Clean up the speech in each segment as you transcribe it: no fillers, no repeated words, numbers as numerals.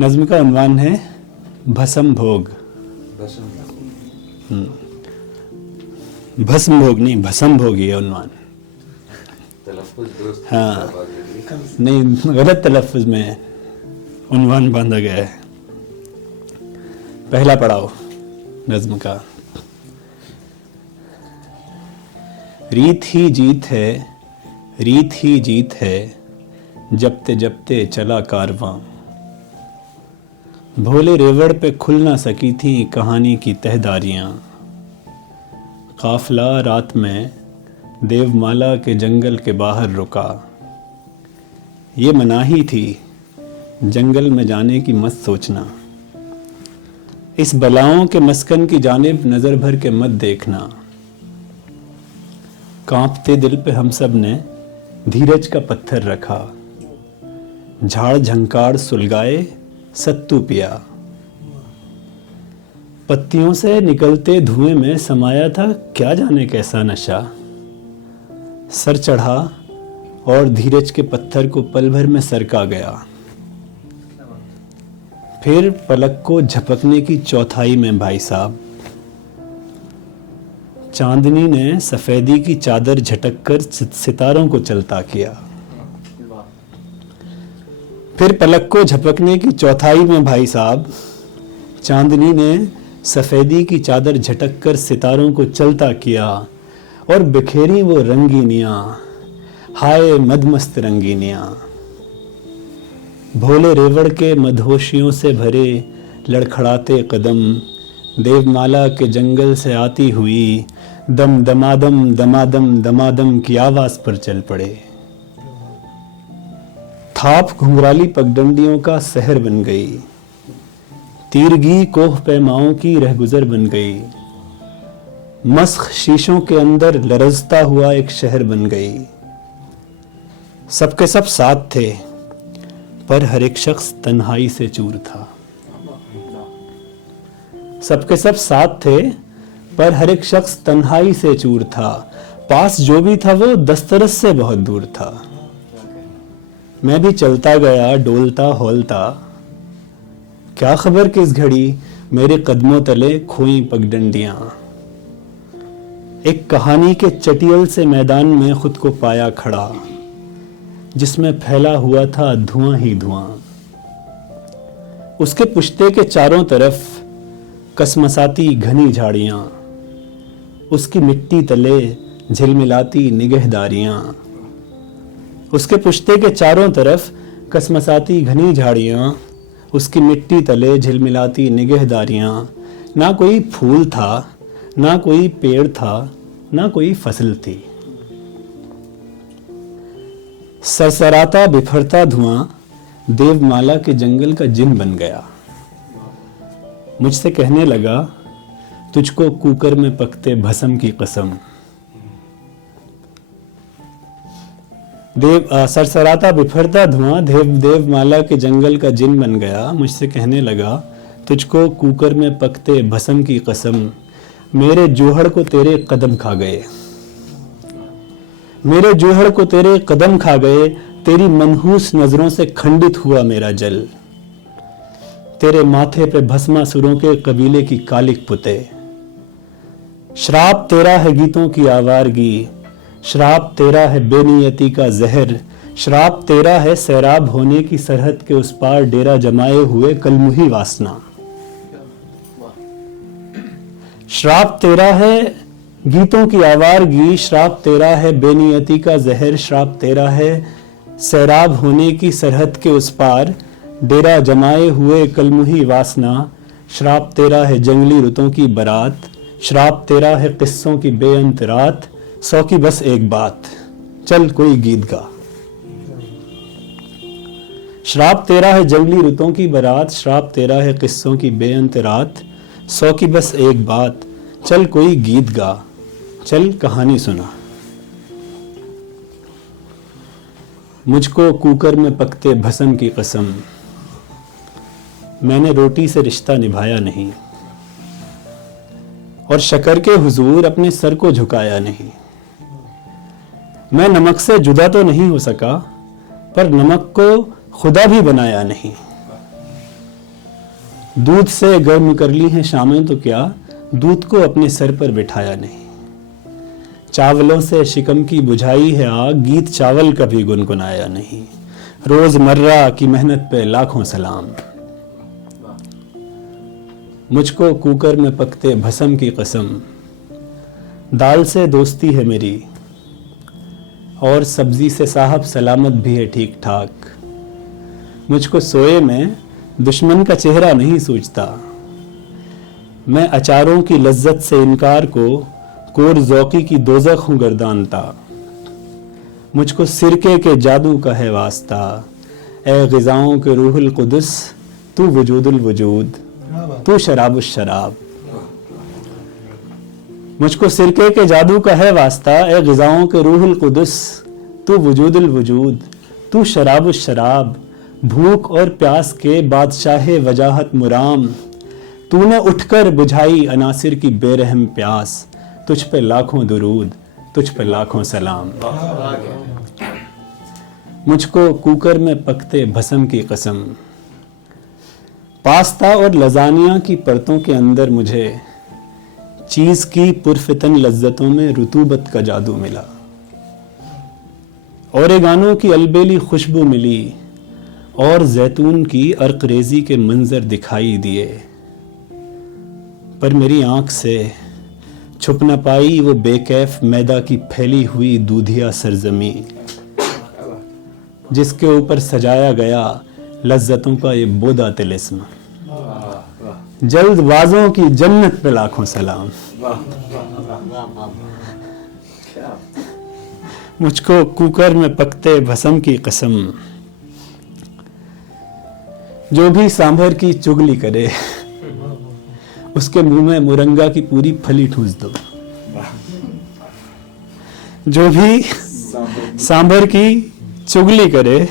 नज्म का उन्वान है भस्म भोग। भस्म भोग नहीं, भस्म भोग ये उन्वान। हाँ नहीं, गलत तलफ़्फ़ुज़ में उन्वान बांधा गया है। पहला पड़ाव नज्म का। रीत ही जीत है, रीत ही जीत है, जपते जपते चला कारवां। भोले रेवड़ पे खुल ना सकी थी कहानी की तहदारियाँ। काफिला रात में देवमाला के जंगल के बाहर रुका। ये मनाही थी जंगल में जाने की मत सोचना। इस बलाओं के मस्कन की जानिब नज़र भर के मत देखना। कांपते दिल पे हम सब ने धीरज का पत्थर रखा। झाड़ झंकार सुलगाए सत्तू पिया। पत्तियों से निकलते धुएं में समाया था क्या जाने कैसा नशा। सर चढ़ा और धीरज के पत्थर को पल भर में सरका गया। फिर पलक को झपकने की चौथाई में भाई साहब चांदनी ने सफेदी की चादर झटक कर सितारों को चलता किया। फिर पलक को झपकने की चौथाई में भाई साहब चांदनी ने सफेदी की चादर झटक कर सितारों को चलता किया। और बिखेरी वो रंगीनियां, हाय मदमस्त रंगीनियां। भोले रेवड़ के मदहोशियों से भरे लड़खड़ाते कदम देवमाला के जंगल से आती हुई दम दमादम दमादम दमादम की आवाज पर चल पड़े। थाप घुंघराली पगडंडियों का शहर बन गई। तीरगी कोह पैमाओं की रहगुजर बन गई। मस्ख शीशों के अंदर लरजता हुआ एक शहर बन गई। सबके सब साथ थे पर हर एक शख्स तन्हाई से चूर था। सबके सब साथ थे पर हर एक शख्स तन्हाई से चूर था। पास जो भी था वो दस्तरस से बहुत दूर था। मैं भी चलता गया डोलता हौलता। क्या खबर किस घड़ी मेरे कदमों तले खोई पगडंडियां। एक कहानी के चटियल से मैदान में खुद को पाया खड़ा जिसमें फैला हुआ था धुआं ही धुआं। उसके पुश्ते के चारों तरफ कसमसाती घनी झाड़ियां। उसकी मिट्टी तले झिलमिलाती निगहदारियां। उसके पुश्ते के चारों तरफ कसमसाती घनी झाड़ियां। उसकी मिट्टी तले झिलमिलाती निगहदारियां। ना कोई फूल था, ना कोई पेड़ था, ना कोई फसल थी। सरसराता बिफरता धुआं देवमाला के जंगल का जिन बन गया। मुझसे कहने लगा तुझको कुकर में पकते भस्म की कसम। सरसराता बिफरता धुआं देवमाला के जंगल का जिन बन गया। मुझसे कहने लगा तुझको कुकर में पकते भस्म की कसम। मेरे जूहड़ को तेरे कदम खा गए। मेरे जूहड़ को तेरे कदम खा गए। तेरी मनहूस नजरों से खंडित हुआ मेरा जल। तेरे माथे पे भस्मासुरों के कबीले की कालिक पुते। श्राप तेरा है गीतों की आवारगी। श्राप तेरा है बेनियती का जहर। श्राप तेरा है सैराब होने की सरहद के उस पार डेरा जमाए हुए कलमुही वासना। श्राप तेरा है गीतों की आवारगी। श्राप तेरा है बेनियती का जहर। श्राप तेरा है सैराब होने की सरहद के उस पार डेरा जमाए हुए कलमुही वासना। श्राप तेरा है जंगली रुतों की बारात। श्राप तेरा है किस्सों की बेअंत रात। 100 की बस एक बात, चल कोई गीत गा। श्राप तेरा है जंगली रुतों की बारात। श्राप तेरा है किस्सों की बेअंत रात। 100 की बस एक बात, चल कोई गीत गा, चल कहानी सुना। मुझको कुकर में पकते भस्म की कसम। मैंने रोटी से रिश्ता निभाया नहीं और शक्कर के हुजूर अपने सर को झुकाया नहीं। मैं नमक से जुदा तो नहीं हो सका पर नमक को खुदा भी बनाया नहीं। दूध से गर्म कर ली हैं शामें तो क्या, दूध को अपने सर पर बिठाया नहीं। चावलों से शिकम की बुझाई है आग, गीत चावल कभी गुनगुनाया नहीं। रोजमर्रा की मेहनत पे लाखों सलाम। मुझको कुकर में पकते भस्म की कसम, दाल से दोस्ती है मेरी और सब्जी से साहब सलामत भी है ठीक ठाक। मुझको सोए में दुश्मन का चेहरा नहीं सूझता, मैं अचारों की लज्जत से इनकार को कोर ज़ौक़ी की दोज़ख हूँ गर्दानता। मुझको सिरके के जादू का है वास्ता, ए ग़िज़ाओं के रूहुल कुदस तू वजूदुल वजूद तू शराबुश शराब। मुझको सिरके के जादू का है वास्ता, ए ग़िज़ाओं के रूहुल कुदस तू वजूदुल वजूद तू शराबुश शराब। भूख और प्यास के बादशाह वजाहत मुराम, तूने उठकर बुझाई अनासिर की बेरहम प्यास। तुझ पे लाखों दुरूद तुझ पे लाखों सलाम। मुझको कुकर में पकते भस्म की कसम, पास्ता और लजानिया की परतों के अंदर मुझे चीज़ की पुरफितन लज्जतों में रुतूबत का जादू मिला। ओरेगानो की अलबेली खुशबू मिली और जैतून की अर्करेजी के मंजर दिखाई दिए, पर मेरी आंख से छुप न पाई वो बेकैफ मैदा की फैली हुई दूधिया सरजमी, जिसके ऊपर सजाया गया लज्जतों का ये बोदा तिलिस्म। जल्दबाजों की जन्नत पे लाखों सलाम। मुझको कुकर में पकते भस्म की कसम, जो भी सांभर की चुगली करे उसके मुंह में मुरंगा की पूरी फली ठूस दो। जो भी सांभर की चुगली करे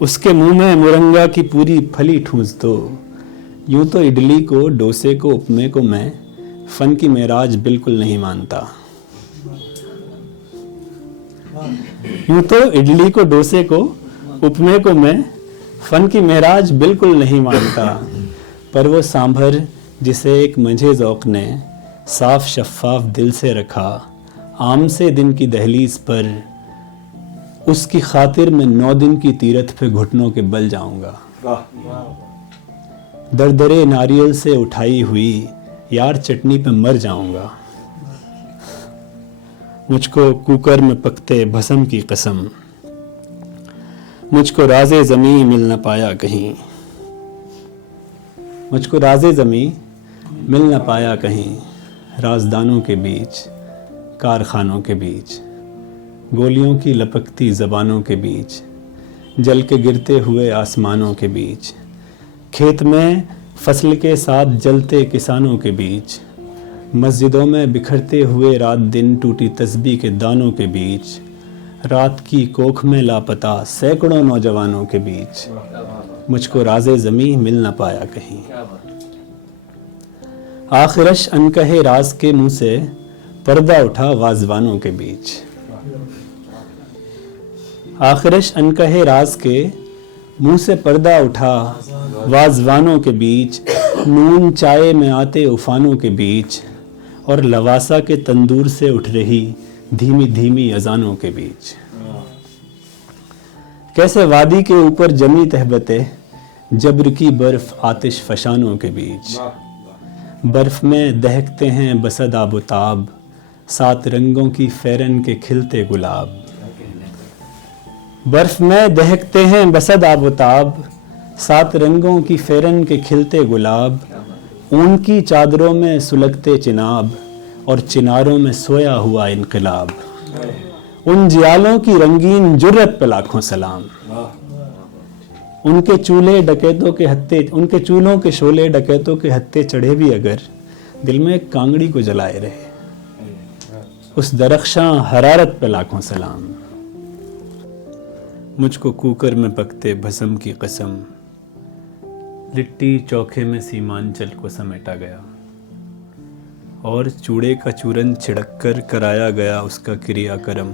उसके मुंह में मुरंगा की पूरी फली ठूस दो। यूं तो इडली को, डोसे को, उपमे को मैं फन की मेराज बिल्कुल नहीं मानता। यूं तो इडली को, डोसे को, उपमे को मैं फन की मेराज बिल्कुल नहीं मानता, पर वो सांभर जिसे एक मंझे ज़ौक़ ने साफ शफ़ाफ दिल से रखा, आम से दिन की दहलीज पर उसकी खातिर मैं 9 दिन की तीरथ पे घुटनों के बल जाऊंगा। दरदरे नारियल से उठाई हुई यार चटनी पे मर जाऊंगा। मुझको कुकर में पकते भस्म की कसम, मुझको राज़े ज़मीं मिल न पाया कहीं। मुझको राज़े ज़मीं मिल न पाया कहीं, राजदानों के बीच, कारखानों के बीच, गोलियों की लपकती ज़बानों के बीच, जल के गिरते हुए आसमानों के बीच, खेत में फसल के साथ जलते किसानों के बीच, मस्जिदों में बिखरते हुए रात दिन टूटी तस्बीह के दानों के बीच, रात की कोख में लापता सैकड़ों नौजवानों के बीच, मुझको राज़े ज़मीं मिल न पाया कहीं। आखिरश अनकहे राज के मुंह से पर्दा उठा वाजवानों के बीच। आखिरश अनकहे राज के मुंह से पर्दा उठा वाजवानों के बीच, नून चाय में आते उफानों के बीच, और लवासा के तंदूर से उठ रही धीमी धीमी अजानों के बीच। कैसे वादी के ऊपर जमी तहबते जब्र की बर्फ आतिश फशानों के बीच, बर्फ में दहकते हैं बसद आबुताब, 7 रंगों की फैरन के खिलते गुलाब। बर्फ में दहकते हैं बसद आबुताब, 7 रंगों की फैरन के खिलते गुलाब, ऊन की चादरों में सुलगते चिनाब, और चिनारों में सोया हुआ इनकलाब। उन जियालों की रंगीन जुर्रत पे लाखों सलाम। उनके चूल्हे डकैतों के हत्थे, उनके चूल्हों के शोले डकैतों के हत्थे चढ़े भी अगर, दिल में एक कांगड़ी को जलाए रहे, उस दरख्शां हरारत पे लाखों सलाम। मुझको कुकर में पकते भस्म की कसम, लिट्टी चौखे में सीमांचल को समेटा गया, और चूड़े का चूरन छिड़क कर कराया गया उसका क्रियाकर्म।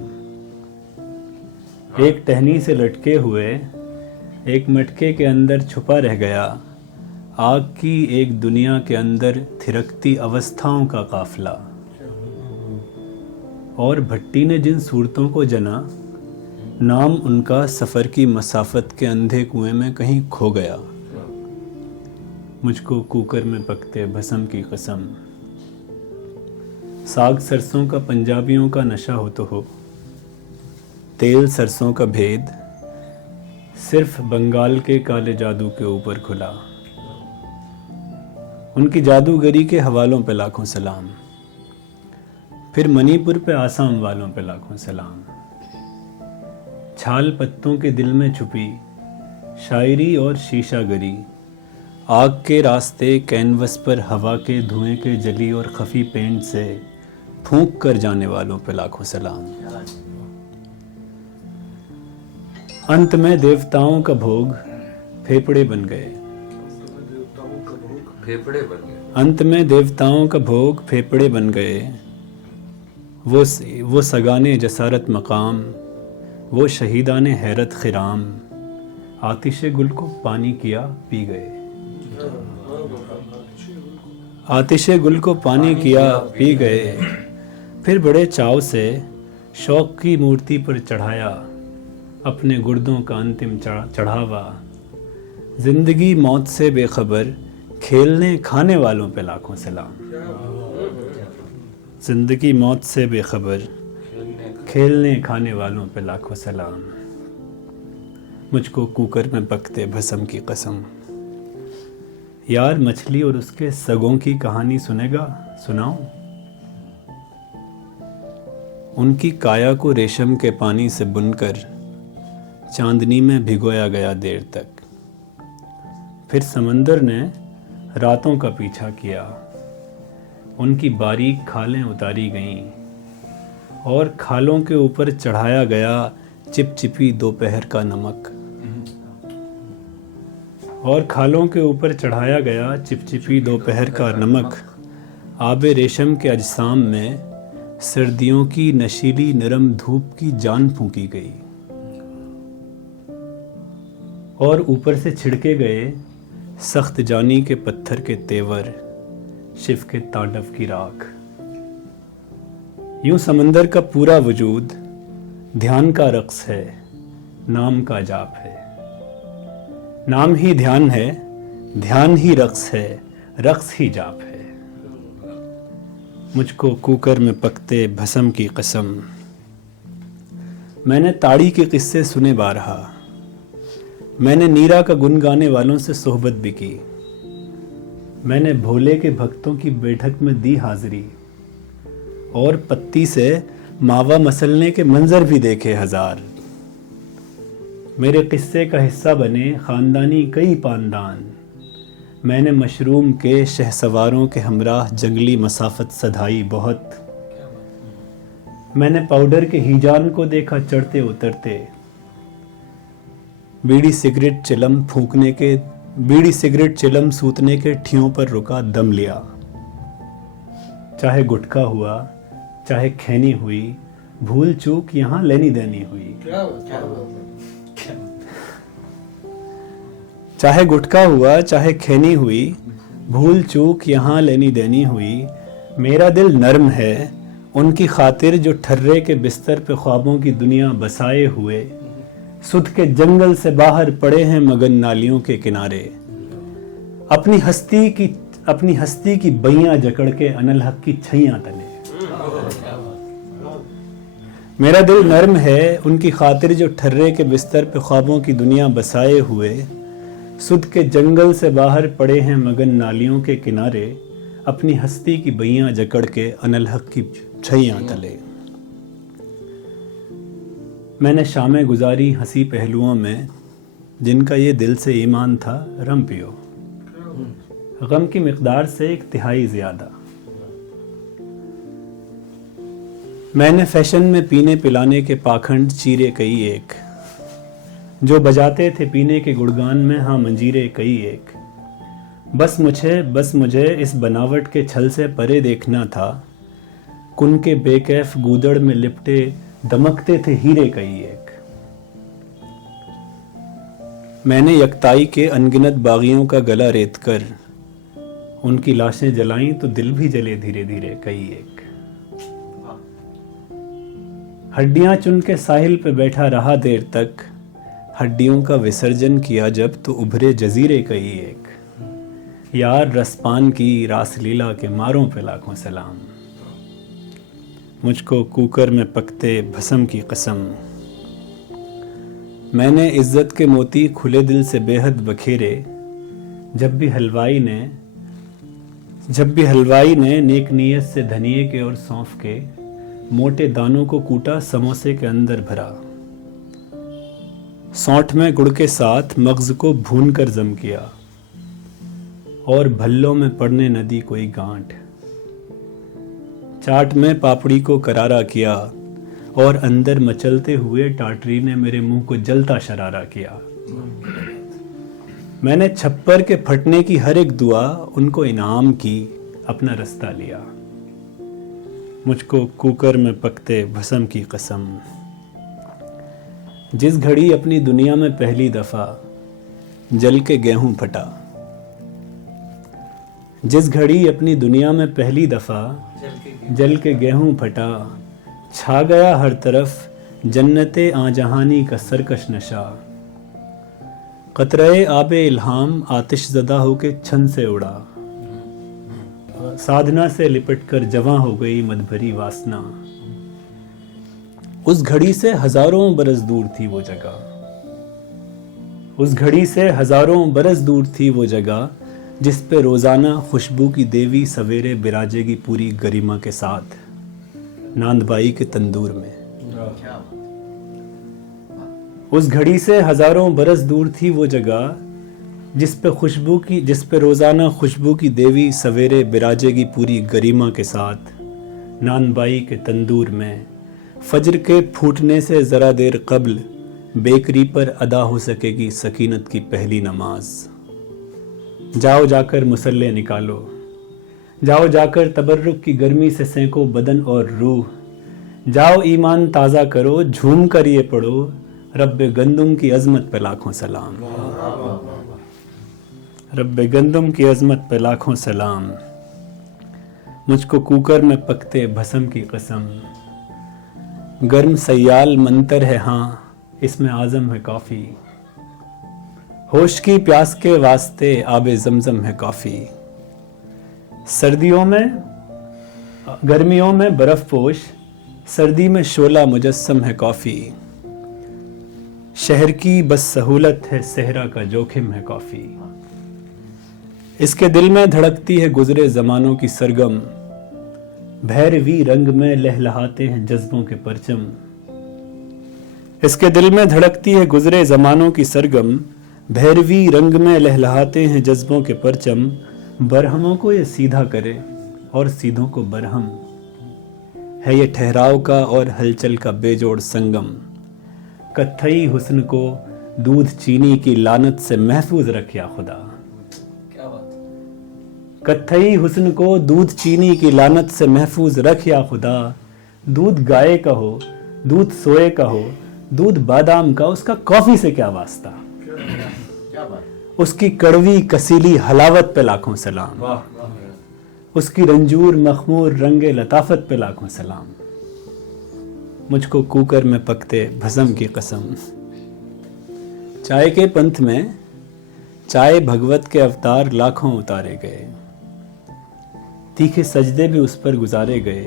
एक टहनी से लटके हुए एक मटके के अंदर छुपा रह गया आग की एक दुनिया के अंदर थिरकती अवस्थाओं का काफिला। और भट्टी ने जिन सूरतों को जना, नाम उनका सफ़र की मसाफत के अंधे कुएं में कहीं खो गया। मुझको कुकर में पकते भस्म की कसम, साग सरसों का पंजाबियों का नशा हो तो हो, तेल सरसों का भेद सिर्फ बंगाल के काले जादू के ऊपर खुला। उनकी जादूगरी के हवालों पे लाखों सलाम, फिर मणिपुर पे आसाम वालों पे लाखों सलाम। छाल पत्तों के दिल में छुपी शायरी और शीशागरी, आग के रास्ते कैनवस पर हवा के धुएं के जली और खफी पेंट से फूंक कर जाने वालों पे लाखों सलाम। अंत में देवताओं का भोग फेफड़े बन गए, अंत में देवताओं का भोग फेफड़े बन गए। वो सगाने जसारत मकाम, वो शहीदाने हैरत खिराम, आतिशे गुल को पानी किया पी गए, आतिशे गुल को पानी किया पी गए। फिर बड़े चाव से शौक की मूर्ति पर चढ़ाया अपने गुर्दों का अंतिम चढ़ावा। जिंदगी मौत से बेखबर खेलने खाने वालों पे लाखों सलाम, जिंदगी मौत से बेखबर खेलने खाने वालों पे लाखों सलाम। मुझको कुकर में पकते भस्म की कसम, यार मछली और उसके सगों की कहानी सुनेगा? सुनाऊं? उनकी काया को रेशम के पानी से बुनकर चांदनी में भिगोया गया देर तक। फिर समंदर ने रातों का पीछा किया, उनकी बारीक खालें उतारी गईं और खालों के ऊपर चढ़ाया गया चिपचिपी दोपहर का नमक, और खालों के ऊपर चढ़ाया गया चिपचिपी दोपहर का नमक। आबे रेशम के अजसाम में सर्दियों की नशीली नरम धूप की जान फूंकी गई, और ऊपर से छिड़के गए सख्त जानी के पत्थर के तेवर, शिव के तांडव की राख। यूं समंदर का पूरा वजूद ध्यान का रक्स है, नाम का जाप है। नाम ही ध्यान है, ध्यान ही रक्स है, रक्स ही जाप है। मुझको कुकर में पकते भस्म की कसम, मैंने ताड़ी के किस्से सुने बारहा, मैंने नीरा का गुन गाने वालों से सोहबत भी की, मैंने भोले के भक्तों की बैठक में दी हाजिरी, और पत्ती से मावा मसलने के मंजर भी देखे हजार। मेरे किस्से का हिस्सा बने खानदानी कई पानदान, मैंने मशरूम के शहसवारों के हमराह जंगली मसाफत सधाई बहुत। मैंने पाउडर के हिजान को देखा चढ़ते उतरते, बीड़ी सिगरेट चिलम सूतने के ठियों पर रुका दम लिया। चाहे गुटखा हुआ, चाहे खैनी हुई, भूल चूक यहाँ लेनी देनी हुई। चाहे गुटखा हुआ, चाहे खैनी हुई, भूल चूक यहाँ लेनी देनी हुई। मेरा दिल नर्म है उनकी खातिर जो ठर्रे के बिस्तर पे ख्वाबों की दुनिया बसाए हुए, सुध के जंगल से बाहर पड़े हैं मगन नालियों के किनारे, अपनी हस्ती की बैयां जकड़ के अनल हक की छैयां तले। मेरा दिल नर्म है उनकी खातिर जो ठर्रे के बिस्तर पे ख्वाबों की दुनिया बसाए हुए, सुध के जंगल से बाहर पड़े हैं मगन नालियों के किनारे, अपनी हस्ती की बैयां जकड़ के अनल हक की छैयां तले। मैंने शामें गुजारी हंसी पहलुओं में, जिनका ये दिल से ईमान था रम पियो, गम की मिकदार से 1/3 ज्यादा। मैंने फैशन में पीने पिलाने के पाखंड चीरे कई एक, जो बजाते थे पीने के गुणगान में हाँ मंजीरे कई एक। बस मुझे इस बनावट के छल से परे देखना था, कुन के बेकैफ गूदड़ में लिपटे दमकते थे हीरे कई एक। मैंने यकताई के अनगिनत बागियों का गला रेत कर उनकी लाशें जलाई तो दिल भी जले धीरे धीरे कई एक। हड्डियां चुन के साहिल पे बैठा रहा देर तक, हड्डियों का विसर्जन किया जब तो उभरे जजीरे कई एक। यार रसपान की रासलीला के मारों पे लाखों सलाम, मुझको कुकर में पकते भस्म की कसम। मैंने इज्जत के मोती खुले दिल से बेहद बखेरे, जब भी हलवाई ने नेक नीयत से धनिये के और सौंफ के मोटे दानों को कूटा समोसे के अंदर भरा। सौंठ में गुड़ के साथ मग्ज को भून कर जम किया और भल्लों में पड़ने न दी कोई गांठ। चाट में पापड़ी को करारा किया और अंदर मचलते हुए टाटरी ने मेरे मुंह को जलता शरारा किया। मैंने छप्पर के फटने की हर एक दुआ उनको इनाम की, अपना रास्ता लिया। मुझको कुकर में पकते भस्म की कसम। जिस घड़ी अपनी दुनिया में पहली दफा जल के गेहूं फटा, जिस घड़ी अपनी दुनिया में पहली दफा जल के गेहूं फटा, छा गया हर तरफ जन्नते आजहानी का सरकश नशा। कतरे आबे इल्हाम आतिश ज़दा होके छन से उड़ा, साधना से लिपट कर जवां हो गई मदभरी वासना। उस घड़ी से हजारों बरस दूर थी वो जगह, उस घड़ी से हजारों बरस दूर थी वो जगह, जिस पे रोजाना खुशबू की देवी सवेरे बिराजेगी पूरी गरिमा के साथ नांदबाई के तंदूर में। उस घड़ी से हजारों बरस दूर थी वो जगह, जिस पे रोजाना खुशबू की देवी सवेरे बिराजेगी पूरी गरिमा के साथ नांदबाई के तंदूर में। फज्र के फूटने से जरा देर कब्ल बेकरी पर अदा हो सकेगी सकीनत की पहली नमाज। जाओ जाकर मुसल्ले निकालो, जाओ जाकर तबर्रुक की गर्मी से सेंको बदन और रूह। जाओ ईमान ताज़ा करो, झूम कर ये पढ़ो, रब्बे गंदुम की अजमत पे लाखों सलाम। रब्बे गंदुम की अजमत पे लाखों सलाम। मुझको कुकर में पकते भस्म की कसम। गर्म सयाल मंतर है हाँ, इसमें आजम है काफ़ी। होश की प्यास के वास्ते आबे जमजम है काफ़ी। गर्मियों में बर्फ पोश, सर्दी में शोला मुजस्सम है काफ़ी। शहर की बस सहूलत है, सहरा का जोखिम है काफ़ी। इसके दिल में धड़कती है गुजरे ज़मानों की सरगम, भैरवी रंग में लहलहाते हैं जज्बों के परचम। इसके दिल में धड़कती है गुजरे ज़मानों की सरगम, भैरवी रंग में लहलहाते हैं जज्बों के परचम। बरहमों को ये सीधा करे और सीधों को बरहम, है ये ठहराव का और हलचल का बेजोड़ संगम। कत्थई हुस्न को दूध चीनी की लानत से महफूज रख या खुदा। क्या बात। कत्थई हुस्न को दूध चीनी की लानत से महफूज रख या खुदा। दूध गाय का हो, दूध सोए का हो, दूध बादाम का, उसका कॉफी से क्या वास्ता। क्या बात। उसकी कड़वी कसीली हलावत पे लाखों सलाम। उसकी रंजूर मखमूर रंगे लताफत पे लाखों सलाम। मुझको कुकर में पकते भस्म की कसम। चाय के पंथ में चाय भगवत के अवतार लाखों उतारे गए, तीखे सजदे भी उस पर गुजारे गए,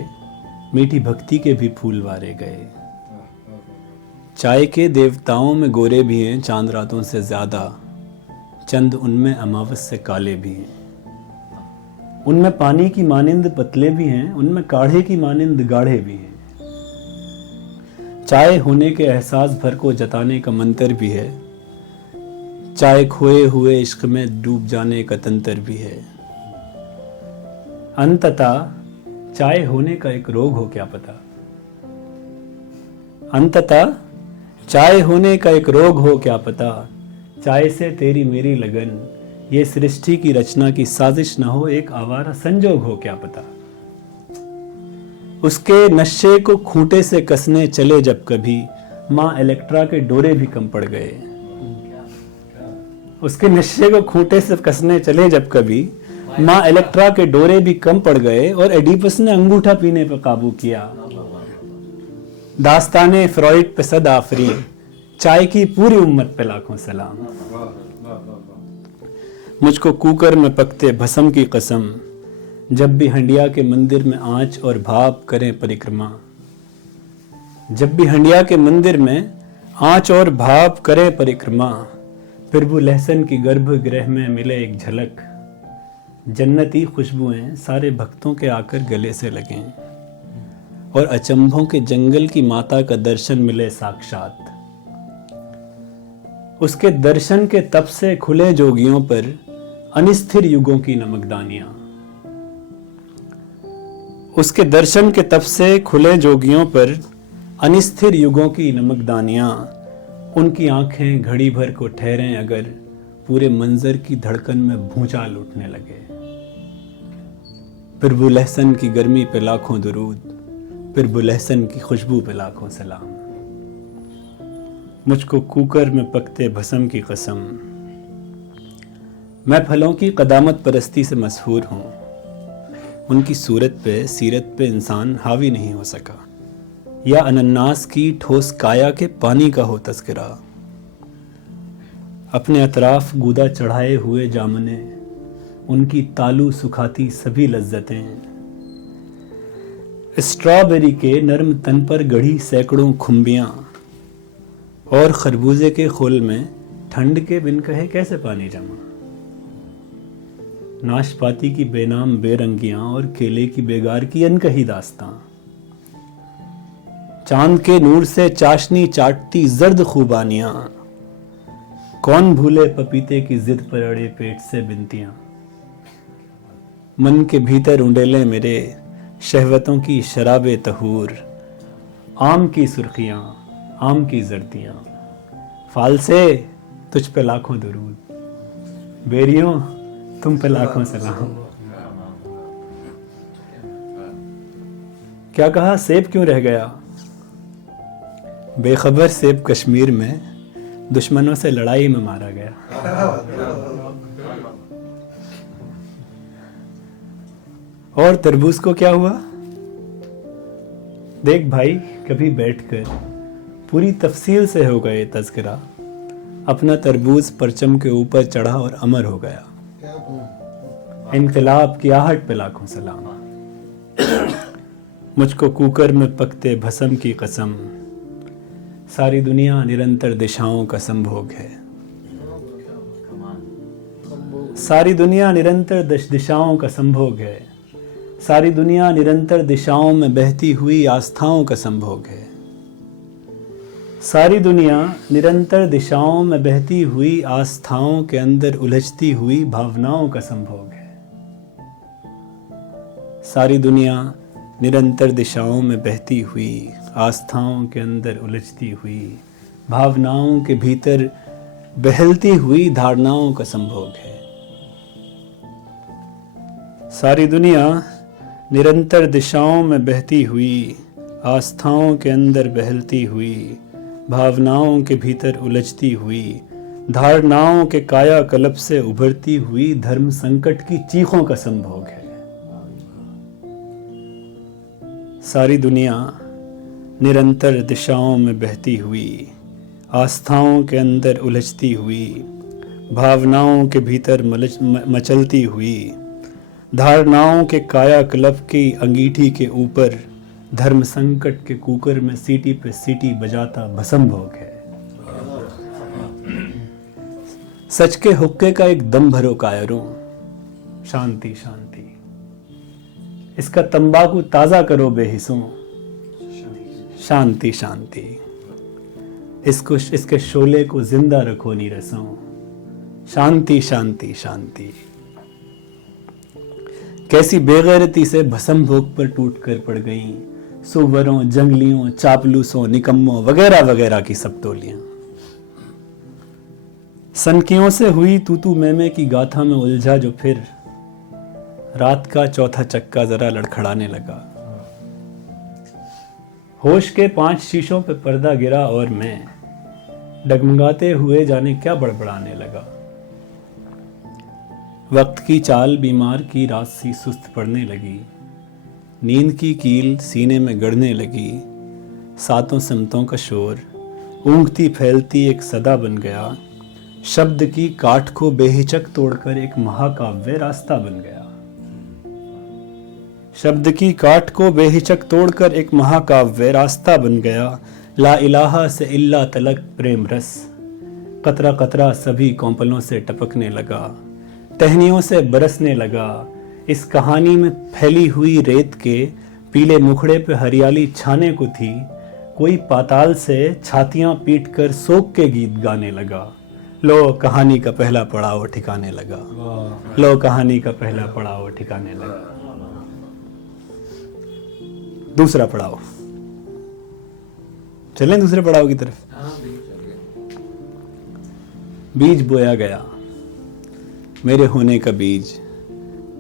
मीठी भक्ति के भी फूल वारे गए। चाय के देवताओं में गोरे भी हैं चांद रातों से ज्यादा, चंद उनमें अमावस से काले भी हैं। उनमें पानी की मानिंद पतले भी हैं, उनमें काढ़े की मानिंद गाढ़े भी हैं। चाय होने के एहसास भर को जताने का मंतर भी है, चाय खोए हुए इश्क में डूब जाने का तंतर भी है। अंततः चाय होने का एक रोग हो क्या पता, अंततः चाय होने का एक रोग हो क्या पता। चाय से तेरी मेरी लगन, ये सृष्टि की रचना की साजिश न हो, एक आवारा संजोग हो क्या पता। उसके नशे को खूंटे से कसने चले जब कभी, माँ इलेक्ट्रा के डोरे भी कम पड़ गए। उसके नशे को खूंटे से कसने चले जब कभी, माँ इलेक्ट्रा के डोरे भी कम पड़ गए और एडिपस ने अंगूठा पीने पर काबू किया। दास्ताने फ्रॉइड पे सद आफरी, चाय की पूरी उम्मत पे लाखों सलाम। मुझको कुकर में पकते भस्म की कसम, जब भी हंडिया के मंदिर में आंच और भाप करें परिक्रमा। जब भी हंडिया के मंदिर में आंच और भाप करें परिक्रमा, फिर वो लहसन की गर्भगृह में मिले एक झलक, जन्नती खुशबुएं सारे भक्तों के आकर गले से लगें, और अचंभों के जंगल की माता का दर्शन मिले साक्षात। उसके दर्शन के तप से खुले जोगियों पर अनिस्थिर युगों की नमकदानियां। उसके दर्शन के तप से खुले जोगियों पर अनिस्थिर युगों की नमकदानियां। उनकी आंखें घड़ी भर को ठहरें अगर, पूरे मंजर की धड़कन में भूचाल उठने लगे। फिर वो लहसन की गर्मी पे लाखों दुरूद, फिर वो लहसन की खुशबू पे लाखों सलाम। मुझको कुकर में पकते भस्म की कसम, मैं फलों की कदामत परस्ती से मशहूर हूं। उनकी सूरत पे सीरत पे इंसान हावी नहीं हो सका, या अनन्नास की ठोस काया के पानी का हो तस्करा। अपने अतराफ गूदा चढ़ाए हुए जामने, उनकी तालू सुखाती सभी लज्जतें। स्ट्रॉबेरी के नर्म तन पर गढ़ी सैकड़ों खुम्बियां, और खरबूजे के खोल में ठंड के बिन कहे कैसे पानी जमा। नाशपाती की बेनाम बेरंगियां और केले की बेगार की अनकही दास्तां। चांद के नूर से चाशनी चाटती जर्द खूबानियां, कौन भूले पपीते की जिद पर अड़े पेट से बिनतियां। मन के भीतर उंडेले मेरे शहवतों की शराबे तहूर, आम की सुर्खियां आम की जर्दियां। फाल से तुझ पे लाखों दुरूद, बेरियों तुम पे लाखों सलाम। क्या कहा सेब क्यों रह गया, बेखबर सेब कश्मीर में दुश्मनों से लड़ाई में मारा गया। और तरबूज को क्या हुआ, देख भाई कभी बैठकर पूरी तफसील से हो गए तज़किरा। अपना तरबूज परचम के ऊपर चढ़ा और अमर हो गया। इनकलाब की आहट पे लाखों सलाम। मुझको कुकर में पकते भस्म की कसम, सारी दुनिया निरंतर दिशाओं का संभोग है। सारी दुनिया निरंतर दिशाओं का संभोग है। सारी दुनिया निरंतर दिशाओं में बहती हुई आस्थाओं का संभोग है। सारी दुनिया निरंतर दिशाओं में बहती हुई आस्थाओं के अंदर उलझती हुई भावनाओं का संभोग है। सारी दुनिया निरंतर दिशाओं में बहती हुई आस्थाओं के अंदर उलझती हुई भावनाओं के भीतर बहलती हुई धारणाओं का संभोग है। सारी दुनिया निरंतर दिशाओं में बहती हुई आस्थाओं के अंदर बहलती हुई भावनाओं के भीतर उलझती हुई धारणाओं के काया कल्प से उभरती हुई धर्म संकट की चीखों का संभोग है। सारी दुनिया निरंतर दिशाओं में बहती हुई आस्थाओं के अंदर उलझती हुई भावनाओं के भीतर मचलती हुई धारणाओं के काया कल्प की अंगीठी के ऊपर धर्म संकट के कुकर में सीटी पे सीटी बजाता भस्म भोग है। सच के हुक्के का एक दम भरो कायरों, शांति शांति। इसका तंबाकू ताजा करो बेहिस्सों, शांति शांति। इसके शोले को जिंदा रखो नीरसों, शांति शांति शांति। कैसी बेगैरती से भस्म भोग पर टूट कर पड़ गईं सुवरों, जंगलियों, चापलूसों, निकम्मों वगैरह वगैरह की सब टोलियां। सनकियों से हुई तूतू मैमे की गाथा में उलझा जो फिर रात का चौथा चक्का जरा लड़खड़ाने लगा। होश के 5 शीशों पे पर्दा गिरा और मैं डगमगाते हुए जाने क्या बड़बड़ाने लगा। वक्त की चाल बीमार की रात सी सुस्त पड़ने लगी, नींद की कील सीने में गड़ने लगी, सातों सिमतों का शोर ऊँघती फैलती एक सदा बन गया, शब्द की काठ को बेहिचक तोड़कर एक महाकाव्य रास्ता बन गया। शब्द की काठ को बेहिचक तोड़कर एक महाकाव्य रास्ता बन गया। ला इलाहा से इल्ला तलक प्रेम रस, कतरा कतरा सभी कौंपलों से टपकने लगा, टहनियों से बरसने लगा। इस कहानी में फैली हुई रेत के पीले मुखड़े पे हरियाली छाने को थी, कोई पाताल से छातियां पीट कर सोख के गीत गाने लगा। लो कहानी का पहला पड़ाव ठिकाने लगा, लो कहानी का पहला पड़ाव ठिकाने लगा। दूसरा पड़ाव, चलें दूसरे पड़ाव की तरफ। बीज बोया गया, मेरे होने का बीज,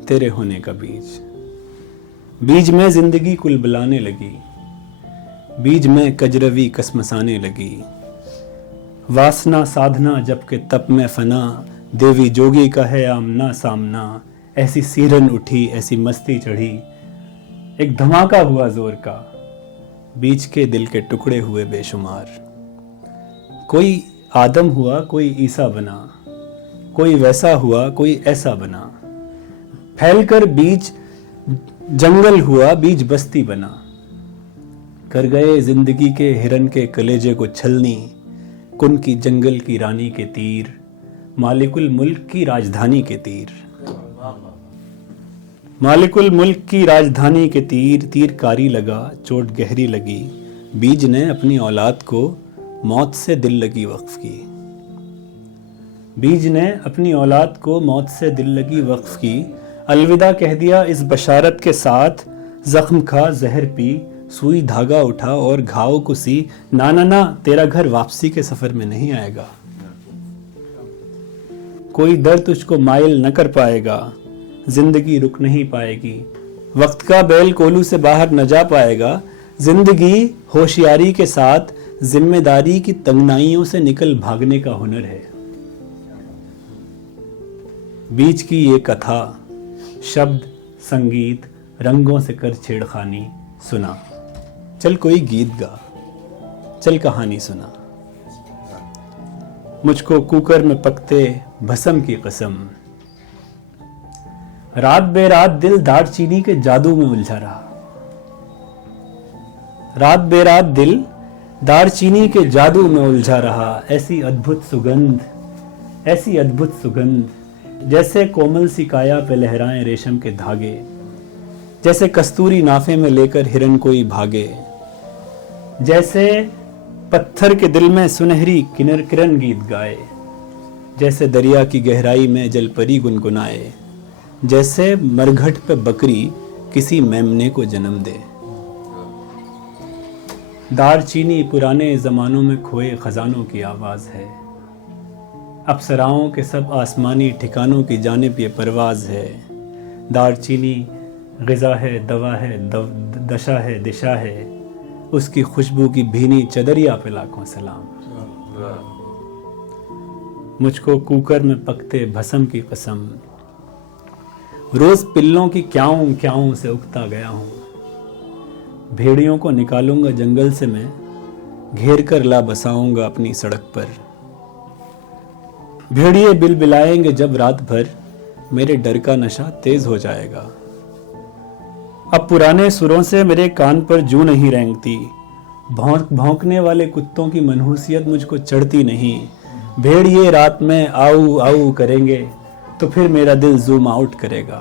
तेरे होने का बीज। बीज में जिंदगी कुल बुलाने लगी, बीज में कजरवी कसमसाने लगी। वासना साधना जबकि तप में फना, देवी जोगी का है आमना सामना। ऐसी सीरन उठी, ऐसी मस्ती चढ़ी, एक धमाका हुआ जोर का, बीच के दिल के टुकड़े हुए बेशुमार। कोई आदम हुआ, कोई ईसा बना, कोई वैसा हुआ, कोई ऐसा बना। फैलकर बीज जंगल हुआ, बीज बस्ती बना। कर गए जिंदगी के हिरन के कलेजे को छलनी, कुन की जंगल की रानी के तीर, मालिकुल मुल्क की राजधानी के तीर। मालिकुल मुल्क की राजधानी के तीर, तीरकारी लगा, चोट गहरी लगी। बीज ने अपनी औलाद को मौत से दिल लगी वक्फ की। बीज ने अपनी औलाद को मौत से दिल लगी वक्फ की। अलविदा कह दिया इस बशारत के साथ, जख्म खा जहर पी, सुई धागा उठा और घाव को सी। ना ना ना, तेरा घर वापसी के सफर में नहीं आएगा। कोई दर्द तुझको माइल न कर पाएगा, जिंदगी रुक नहीं पाएगी। वक्त का बैल कोलू से बाहर न जा पाएगा। जिंदगी होशियारी के साथ जिम्मेदारी की तंगनाइयों से निकल भागने का हुनर है। बीच की ये कथा, शब्द संगीत रंगों से कर छेड़खानी। सुना चल कोई गीत गा, चल कहानी सुना। मुझको कुकर में पकते भस्म की कसम, रात बेरात दिल दारचीनी के जादू में उलझा रहा। रात बेरात दिल दारचीनी के जादू में उलझा रहा। ऐसी अद्भुत सुगंध, ऐसी अद्भुत सुगंध, जैसे कोमल सी काया पे लहराएं रेशम के धागे, जैसे कस्तूरी नाफे में लेकर हिरन कोई भागे, जैसे पत्थर के दिल में सुनहरी किन्नर किरण गीत गाए, जैसे दरिया की गहराई में जलपरी गुनगुनाए, जैसे मरघट पे बकरी किसी मेमने को जन्म दे। दारचीनी पुराने जमानों में खोए खजानों की आवाज है। अप्सराओं के सब आसमानी ठिकानों की जानिब ये परवाज है। दारचीनी ग़िज़ा है, दवा है, दशा है, दिशा है। उसकी खुशबू की भीनी चदरिया पे लाखों सलाम। मुझको कुकर में पकते भस्म की कसम, रोज पिल्लों की क्याऊं क्याऊं से उगता गया हूं। भेड़ियों को निकालूंगा जंगल से मैं, घेर कर ला बसाऊंगा अपनी सड़क पर। भेड़िए बिलबिलाएंगे जब रात भर, मेरे डर का नशा तेज हो जाएगा। अब पुराने सुरों से मेरे कान पर जूं नहीं रेंगती, भौंकने वाले कुत्तों की मनहूसियत मुझको चढ़ती नहीं। भेड़िए रात में आऊ आऊ करेंगे तो फिर मेरा दिल जूम आउट करेगा।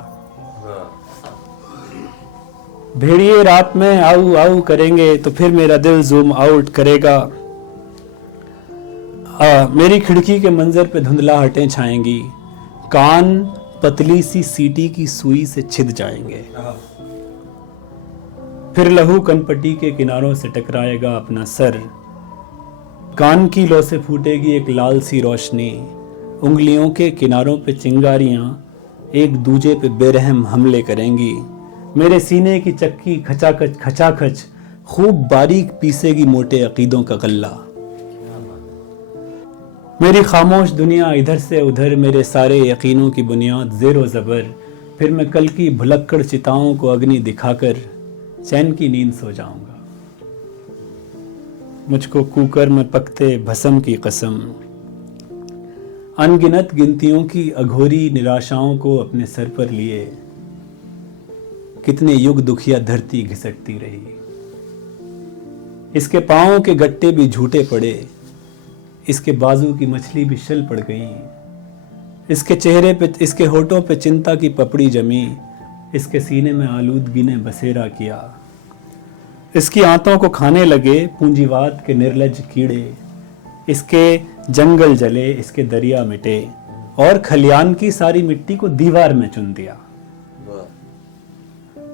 भेड़िए रात में आऊ आऊ करेंगे तो फिर मेरा दिल जूम आउट करेगा। मेरी खिड़की के मंजर पे धुंधलाहटें छाएंगी, कान पतली सी सीटी की सुई से छिद जाएंगे। फिर लहू कनपट्टी के किनारों से टकराएगा अपना सर, कान की लो से फूटेगी एक लाल सी रोशनी। उंगलियों के किनारों पे चिंगारियां एक दूजे पे बेरहम हमले करेंगी। मेरे सीने की चक्की खचाखच खचाखच खूब बारीक पीसेगी मोटे अकीदों का गल्ला। मेरी खामोश दुनिया इधर से उधर, मेरे सारे यकीनों की बुनियाद ज़ेरो ज़बर। फिर मैं कल की भुलक्कड़ चिताओं को अग्नि दिखाकर चैन की नींद सो जाऊंगा। मुझको कुकर में पकते भस्म की कसम, अनगिनत गिनतियों की अघोरी निराशाओं को अपने सर पर लिए कितने युग दुखिया धरती घिसटती रही। इसके पांवों के गट्टे भी झूठे पड़े, इसके बाजू की मछली भी शल पड़ गई। इसके चेहरे पे, इसके होठों पे चिंता की पपड़ी जमी, इसके सीने में आलूदगी ने बसेरा किया। इसकी आंतों को खाने लगे पूंजीवाद के निर्लज कीड़े। इसके जंगल जले, इसके दरिया मिटे, और खलियान की सारी मिट्टी को दीवार में चुन दिया।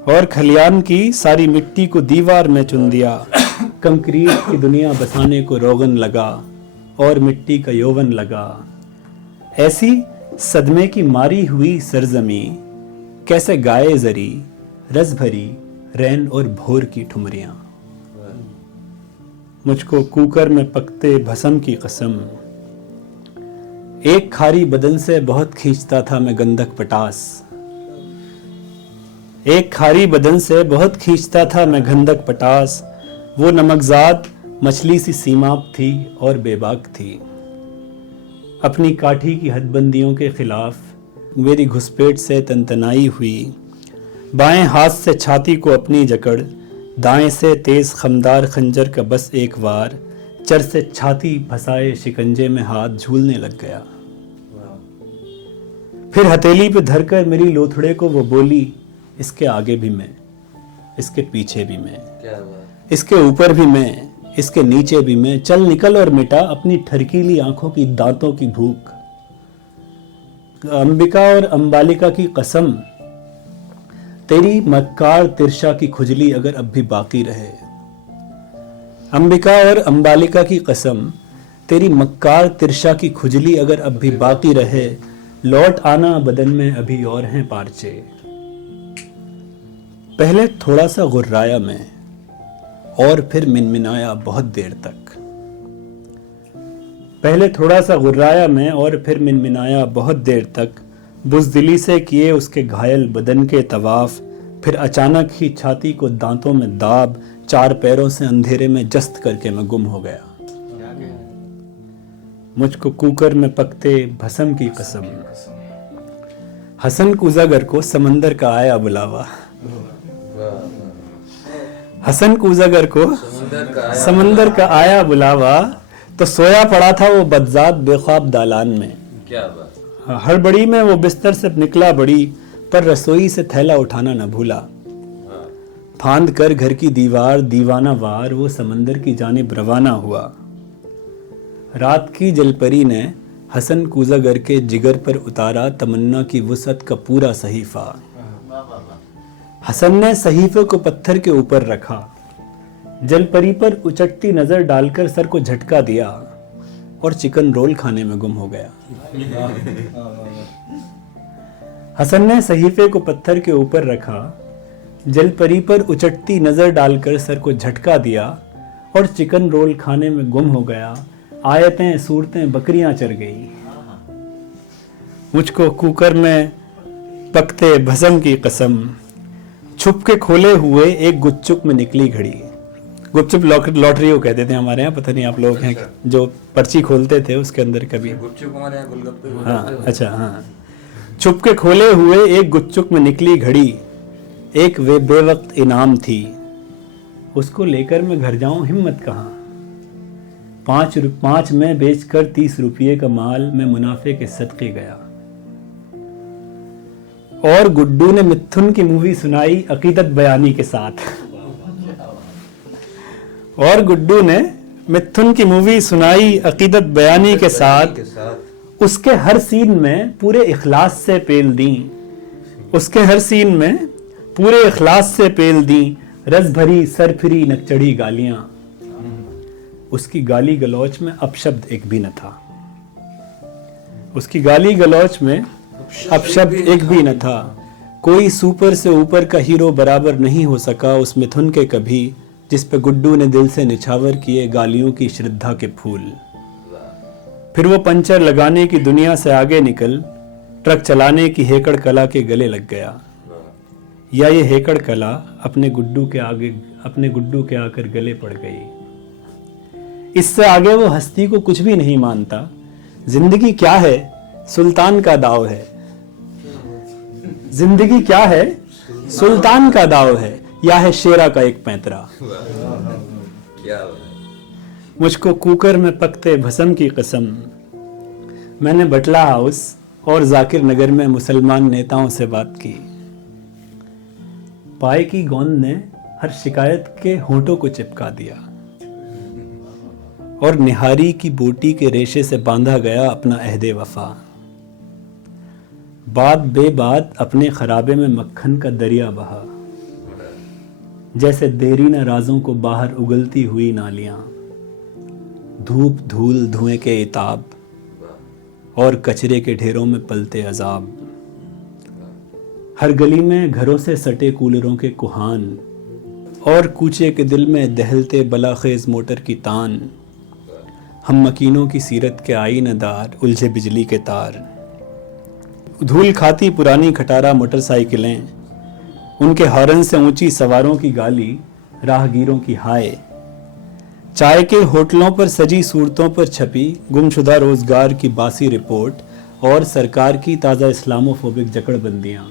और खलियान की सारी मिट्टी को दीवार में चुन दिया। कंक्रीट की दुनिया बसाने को रोगन लगा और मिट्टी का यौवन लगा। ऐसी सदमे की मारी हुई सरजमी कैसे गाए जरी, रस भरी रैन और भोर की ठुमरियां। मुझको कुकर में पकते भस्म की कसम, एक खारी बदन से बहुत खींचता था मैं गंधक पटास। एक खारी बदन से बहुत खींचता था मैं गंधक पटास। वो नमकजाद मछली सी सीमाप थी और बेबाक थी। अपनी काठी की हदबंदियों के खिलाफ मेरी घुसपैठ से तनतनाई हुई। बाएं हाथ से छाती को अपनी जकड़, दाएं से तेज खमदार खंजर का बस एक वार, चर से छाती फंसाए शिकंजे में हाथ झूलने लग गया। फिर हथेली पे धरकर मेरी लोथड़े को वो बोली, इसके आगे भी मैं, इसके पीछे भी मैं, इसके ऊपर भी मैं, इसके नीचे भी मैं। चल निकल और मिटा अपनी ठरकीली आंखों की दांतों की भूख। अंबिका और अंबालिका की कसम, तेरी मक्कार तिरछा की खुजली अगर अब भी बाकी रहे। अंबिका और अंबालिका की कसम, तेरी मक्कार तिरछा की खुजली अगर अब भी बाकी रहे। लौट आना बदन में अभी और हैं पारचे। पहले थोड़ा सा गुर्राया मैं और फिर मिनमिनाया बहुत देर तक। पहले थोड़ा सा गुर्राया मैं और फिर मिनमिनाया बहुत देर तक। बुज़दिली से किए उसके घायल बदन के तवाफ, फिर अचानक ही छाती को दांतों में दाब, चार पैरों से अंधेरे में जस्त करके मैं गुम हो गया। मुझको कुकर में पकते भस्म की कसम, हसन कूजागर को समंदर का आया बुलावा। हसन कूजागर को समंदर का आया बुलावा, तो सोया पड़ा था वो बदजात बेख्वाब दालान में। क्या बात। हड़बड़ी में वो बिस्तर से निकला बड़ी, पर रसोई से थैला उठाना न भूला। फांद कर घर की दीवार दीवाना वार वो समंदर की जानिब रवाना हुआ। रात की जलपरी ने हसन कूजागर के जिगर पर उतारा तमन्ना की वुसअत का पूरा सहीफा। हसन ने सहीफे को पत्थर के ऊपर रखा, जलपरी पर उचटती नजर डालकर सर को झटका दिया और चिकन रोल खाने में गुम हो गया। हसन ने सहीफे को पत्थर के ऊपर रखा, जलपरी पर उचटती नजर डालकर सर को झटका दिया और चिकन रोल खाने में गुम हो गया। आयतें सूरतें बकरियां चर गई। मुझको कुकर में पकते भस्म की कसम, छुप के खोले हुए एक गुपचुप में निकली घड़ी। गुपचुप लॉटरी को कहते थे हमारे यहाँ, पता नहीं आप लोग हैं जो पर्ची खोलते थे उसके अंदर कभी। गुपचुप हमारे यहाँ गोलगप्पे। हाँ अच्छा हाँ। छुप के खोले हुए एक गुपचुप में निकली घड़ी, एक वे बेवक्त इनाम थी, उसको लेकर मैं घर जाऊं हिम्मत कहाँ। 5 में बेचकर 30 रुपये का माल मैं मुनाफे के सदके गया। और गुड्डू ने मिथुन की मूवी सुनाई अकीदत बयानी के साथ। और गुड्डू ने मिथुन की मूवी सुनाई अकीदत बयानी के साथ। उसके हर सीन में पूरे इखलास से पेल दी, उसके हर सीन में पूरे इखलास से पेल दी, रस भरी सरफरी नकचढ़ी गालियां। उसकी गाली गलौच में अपशब्द एक भी न था। उसकी गाली गलौच में अपशब्द एक भी न था। कोई सुपर से ऊपर का हीरो बराबर नहीं हो सका उस मिथुन के कभी, जिस पे गुड्डू ने दिल से निछावर किए गालियों की श्रद्धा के फूल। फिर वो पंचर लगाने की दुनिया से आगे निकल ट्रक चलाने की हेकड़ कला के गले लग गया, या ये हेकड़ कला अपने गुड्डू के आकर गले पड़ गई। इससे आगे वो हस्ती को कुछ भी नहीं मानता। जिंदगी क्या है, सुल्तान का दाव है। जिंदगी क्या है, सुल्तान का दाव है, या है शेरा का एक पैंतरा। मुझको कुकर में पकते भस्म की कसम, मैंने बटला हाउस और जाकिर नगर में मुसलमान नेताओं से बात की। पाए की गोंद ने हर शिकायत के होंठों को चिपका दिया और निहारी की बोटी के रेशे से बांधा गया अपना अहदे वफा। बात बेबात अपने खराबे में मक्खन का दरिया बहा, जैसे देरी न राजों को बाहर उगलती हुई नालियां। धूप धूल धुएं के इताब और कचरे के ढेरों में पलते अजाब। हर गली में घरों से सटे कूलरों के कुहान और कूचे के दिल में दहलते बलाखेज मोटर की तान। हम मकीनों की सीरत के आईनदार, उलझे बिजली के तार। धूल खाती पुरानी खटारा मोटरसाइकिलें, उनके हॉर्न से ऊंची सवारों की गाली, राहगीरों की हाय। चाय के होटलों पर सजी सूरतों पर छपी गुमशुदा रोजगार की बासी रिपोर्ट और सरकार की ताज़ा इस्लामोफोबिक जकड़बंदियां।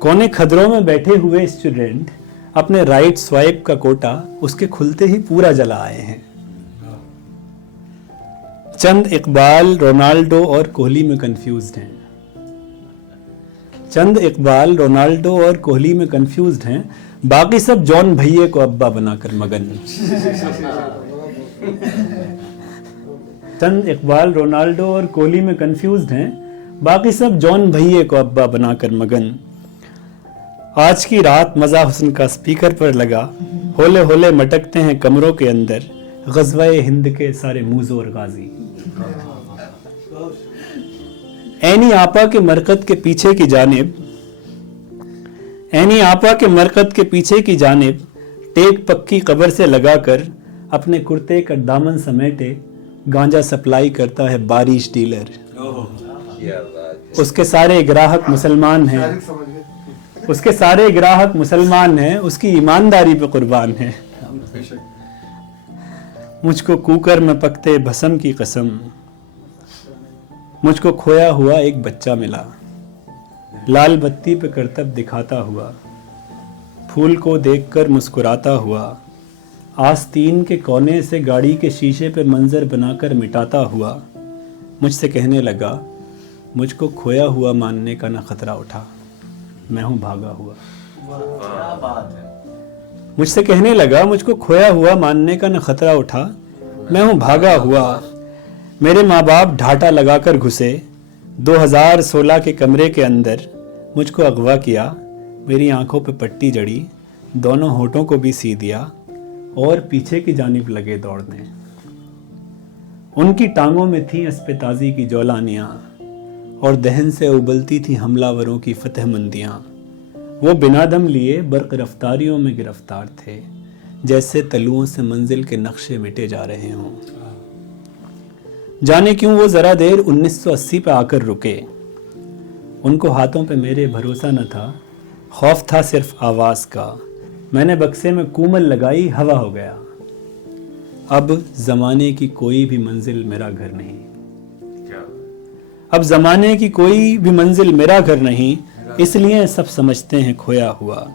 कोने खदरों में बैठे हुए स्टूडेंट अपने राइट स्वाइप का कोटा उसके खुलते ही पूरा जला आए हैं। चंद इकबाल रोनाल्डो और कोहली में कंफ्यूज्ड हैं। चंद इकबाल रोनाल्डो और कोहली में कंफ्यूज्ड हैं, बाकी सब जॉन भैये को अब्बा बनाकर मगन। चंद इकबाल रोनाल्डो और कोहली में कंफ्यूज्ड हैं, बाकी सब जॉन भैये को अब्बा बनाकर मगन। आज की रात मजा हुस्न का स्पीकर पर लगा, होले होले मटकते हैं कमरों के अंदर गज़वाए हिंद के सारे मूज़ और गाजी। ऐनी आपा के मरकत के पीछे की जानिब, ऐनी आपा के मरकत के पीछे की जानिब टेक पक्की कब्र से लगाकर अपने कुर्ते का दामन समेटे गांजा सप्लाई करता है बारिश डीलर। उसके सारे ग्राहक मुसलमान हैं, उसके सारे ग्राहक मुसलमान हैं, उसकी ईमानदारी पे कुर्बान है। मुझको कुकर में पकते भस्म की कसम, मुझको खोया हुआ एक बच्चा मिला, लाल बत्ती पे करतब दिखाता हुआ, फूल को देखकर मुस्कुराता हुआ, आस्तीन के कोने से गाड़ी के शीशे पे मंजर बनाकर मिटाता हुआ। मुझसे कहने लगा, मुझको खोया हुआ मानने का न खतरा उठा, मैं हूं भागा हुआ। क्या बात है। मुझसे कहने लगा, मुझको खोया हुआ मानने का न खतरा उठा, मैं हूं भागा हुआ। मेरे माँ बाप ढाटा लगाकर घुसे 2016 के कमरे के अंदर, मुझको अगवा किया, मेरी आंखों पे पट्टी जड़ी, दोनों होठों को भी सी दिया और पीछे की जानिब लगे दौड़ने। उनकी टांगों में थी अस्पताजी की जौलानियाँ और दहन से उबलती थी हमलावरों की फतहमंदियाँ। वो बिना दम लिए बर्क रफ्तारियों में गिरफ्तार थे, जैसे तलुओं से मंजिल के नक्शे मिटे जा रहे हों। जाने क्यों वो जरा देर 1980 पे आकर रुके। उनको हाथों पे मेरे भरोसा न था, खौफ था सिर्फ आवाज का। मैंने बक्से में कूमल लगाई, हवा हो गया। अब जमाने की कोई भी मंजिल मेरा घर नहीं, अब जमाने की कोई भी मंजिल मेरा घर नहीं, इसलिए सब समझते हैं खोया हुआ।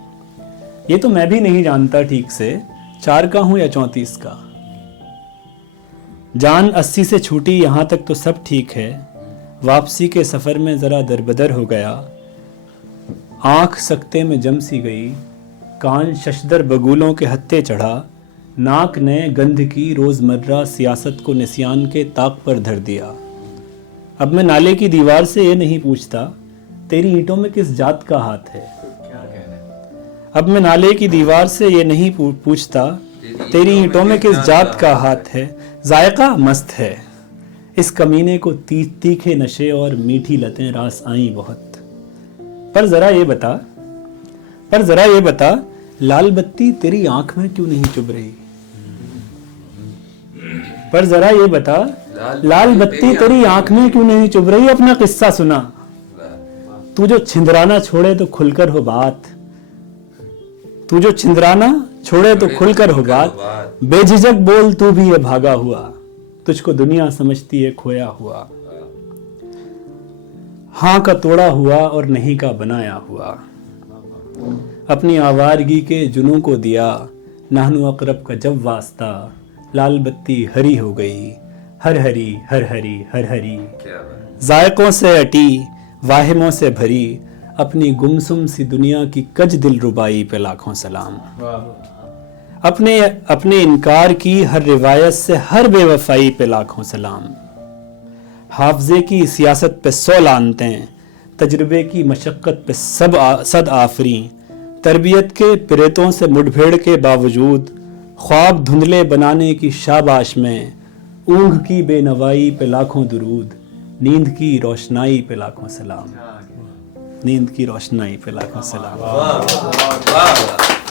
ये तो मैं भी नहीं जानता ठीक से 4 का हूं या 34 का। जान 80 से छूटी, यहाँ तक तो सब ठीक है, वापसी के सफ़र में ज़रा दरबदर हो गया। आँख सकते में जम सी गई, कान शशदर बगुलों के हत्थे चढ़ा, नाक ने गंध की रोज़मर्रा सियासत को निस्यान के ताक पर धर दिया। अब मैं नाले की दीवार से ये नहीं पूछता तेरी ईंटों में किस जात का हाथ है। अब मैं नाले की दीवार से ये नहीं पूछता तेरी ईंटों में किस जात का हाथ है। जायका मस्त है इस कमीने को, तीखे नशे और मीठी लतें रास आई बहुत। पर जरा ये बता लाल बत्ती तेरी आंख में क्यों नहीं चुभ रही। पर जरा ये बता, लाल बत्ती तेरी आंख में क्यों नहीं चुभ रही? अपना किस्सा सुना। तू जो छिंदराना छोड़े तो खुलकर हो बात, तू जो छिंदराना छोड़े तो खुलकर हो बात, बेझिझक बोल तू भी ये भागा हुआ, तुझको दुनिया समझती है खोया हुआ। हाँ का तोड़ा हुआ और नहीं का बनाया हुआ, अपनी आवारगी के जुनू को दिया नाहनु अकरब का जब वास्ता, लाल बत्ती हरी हो गई, हर हरी हर हरी हर हरी। जायकों से अटी वाहिमों से भरी, अपनी गुमसुम सी दुनिया की कज दिल रुबाई पे लाखों सलाम। अपने अपने इनकार की हर रिवायत से हर बेवफाई पे लाखों सलाम। हाफजे की सियासत पे 100 लानतें, तजुर्बे की मशक्क़त पे सद आफरी, तरबियत के प्रेतों से मुठभेड़ के बावजूद ख्वाब धुंधले बनाने की शाबाश में, ऊँघ की बेनवाई पे लाखों दुरूद, नींद की रोशनाई पे लाखों सलाम। नींद की रोशनाई पे लाखों सलाम।